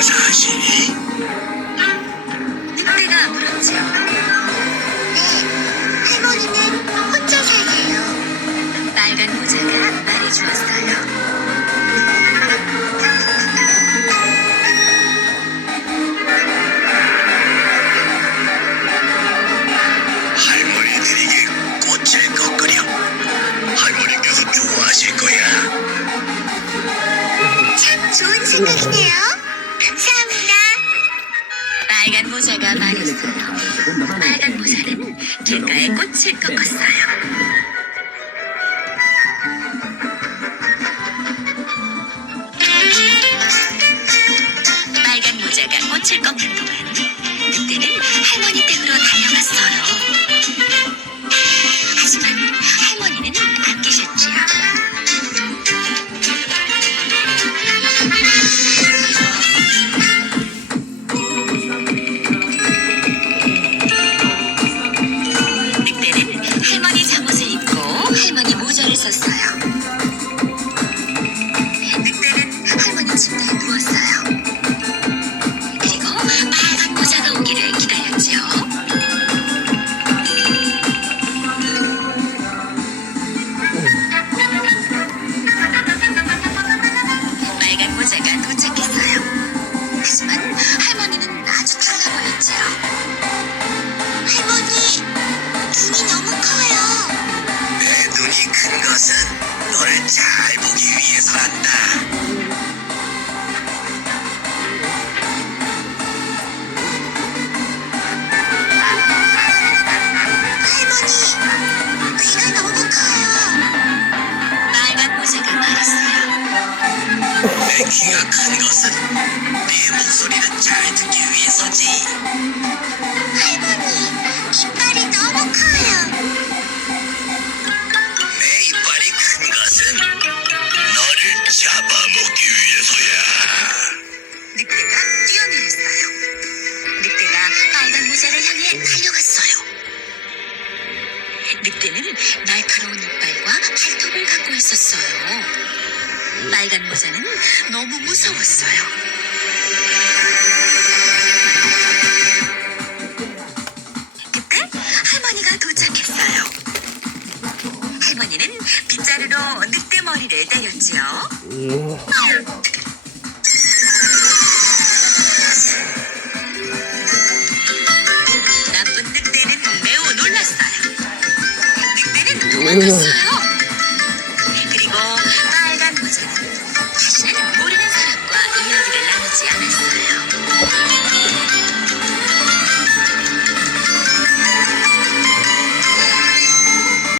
사시니? 늑대가 물었죠. 네, 할머니는 혼자 살아요. 빨간 모자가 말해주었어요. 할머니들에게 꽃을 꺾으려 할머니께서 좋아하실 거야. 참 좋은 생각이네요. 감사합니다. 빨간 모자가 말했어요. 빨간 모자는 길가에 꽃을 꺾었어요. 빨간 모자가 꽃을 꺾는 동안 늑대는 할머니 댁으로 달려갔어요. 하지만 할머니는 안 계셨지요. 늑대는 할머니 잠옷을 입고 할머니 모자를 썼어요. 늑대는 할머니 침대에 누웠어요. 그리고 빨간 모자가 오기를 기다렸죠. 빨간 모자가 도착했어요. 하지만 할머니는 아주 달라 보였죠. 할머니, 눈이 너무 커요. 내 눈이 큰 것은 너를 잘 보기 위해서란다. 할머니, 귀가 너무 커요. 빨간 모자가 말했어요. 내 귀가 큰 것은 네 목소리를 잘 듣기 위해서지. 할머니, 이빨이 너무 커요. 내 이빨이 큰 것은 너를 잡아먹기 위해서야. 늑대가 뛰어내렸어요. 늑대가 빨간 모자를 향해 달려갔어요. 늑대는 날카로운 이빨과 발톱을 갖고 있었어요. 빨간 모자는 너무 무서웠어요. 그때 할머니가 도착했어요. 할머니는 빗자루로 늑대 머리를 때렸지요. 나쁜 늑대는 매우 놀랐어요. 늑대는 도망갔어요.